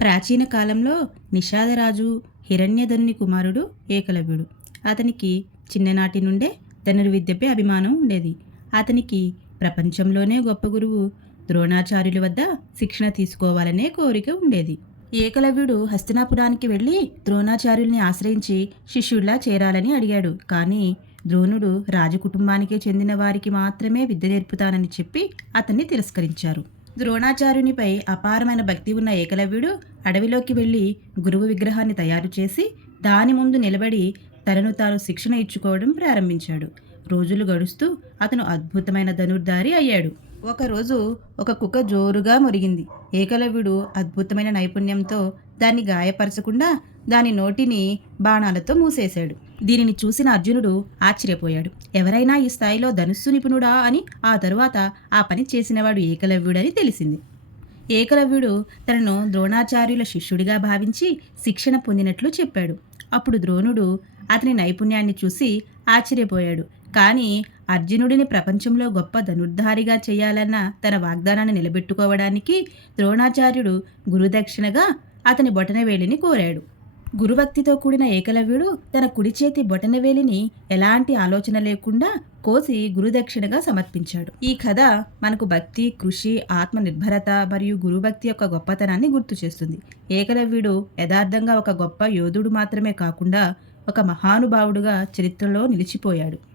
ప్రాచీన కాలంలో నిషాదరాజు హిరణ్యధనుని కుమారుడు ఏకలవ్యుడు. అతనికి చిన్ననాటి నుండే ధనుర్విద్యపై అభిమానం ఉండేది. అతనికి ప్రపంచంలోనే గొప్ప గురువు ద్రోణాచార్యుల వద్ద శిక్షణ తీసుకోవాలనే కోరిక ఉండేది. ఏకలవ్యుడు హస్తినాపురానికి వెళ్ళి ద్రోణాచార్యుల్ని ఆశ్రయించి శిష్యుల్లా చేరాలని అడిగాడు. కానీ ద్రోణుడు రాజకుటుంబానికే చెందిన వారికి మాత్రమే విద్య నేర్పుతానని చెప్పి అతన్ని తిరస్కరించారు. ద్రోణాచార్యునిపై అపారమైన భక్తి ఉన్న ఏకలవ్యుడు అడవిలోకి వెళ్ళి గురువు విగ్రహాన్ని తయారు చేసి దాని ముందు నిలబడి తనను తాను శిక్షణ ఇచ్చుకోవడం ప్రారంభించాడు. రోజులు గడుస్తూ అతను అద్భుతమైన ధనుర్ధారి అయ్యాడు. ఒకరోజు ఒక కుక్క జోరుగా మురిగింది. ఏకలవ్యుడు అద్భుతమైన నైపుణ్యంతో దాన్ని గాయపరచకుండా దాని నోటిని బాణాలతో మూసేశాడు. దీనిని చూసిన అర్జునుడు ఆశ్చర్యపోయాడు. ఎవరైనా ఈ స్థాయిలో ధనుస్సు నిపుణుడా అని ఆ తరువాత ఆ పని చేసినవాడు ఏకలవ్యుడని తెలిసింది. ఏకలవ్యుడు తనను ద్రోణాచార్యుల శిష్యుడిగా భావించి శిక్షణ పొందినట్లు చెప్పాడు. అప్పుడు ద్రోణుడు అతని నైపుణ్యాన్ని చూసి ఆశ్చర్యపోయాడు. కానీ అర్జునుడిని ప్రపంచంలో గొప్ప ధనుర్ధారిగా చేయాలన్న తన వాగ్దానాన్ని నిలబెట్టుకోవడానికి ద్రోణాచార్యుడు గురుదక్షిణగా అతని బొటనవేలిని కోరాడు. గురుభక్తితో కూడిన ఏకలవ్యుడు తన కుడి చేతి బొటనవేలిని ఎలాంటి ఆలోచన లేకుండా కోసి గురుదక్షిణగా సమర్పించాడు. ఈ కథ మనకు భక్తి కృషి ఆత్మనిర్భరత మరియు గురుభక్తి యొక్క గొప్పతనాన్ని గుర్తు చేస్తుంది. ఏకలవ్యుడు యథార్థంగా ఒక గొప్ప యోధుడు మాత్రమే కాకుండా ఒక మహానుభావుడుగా చరిత్రలో నిలిచిపోయాడు.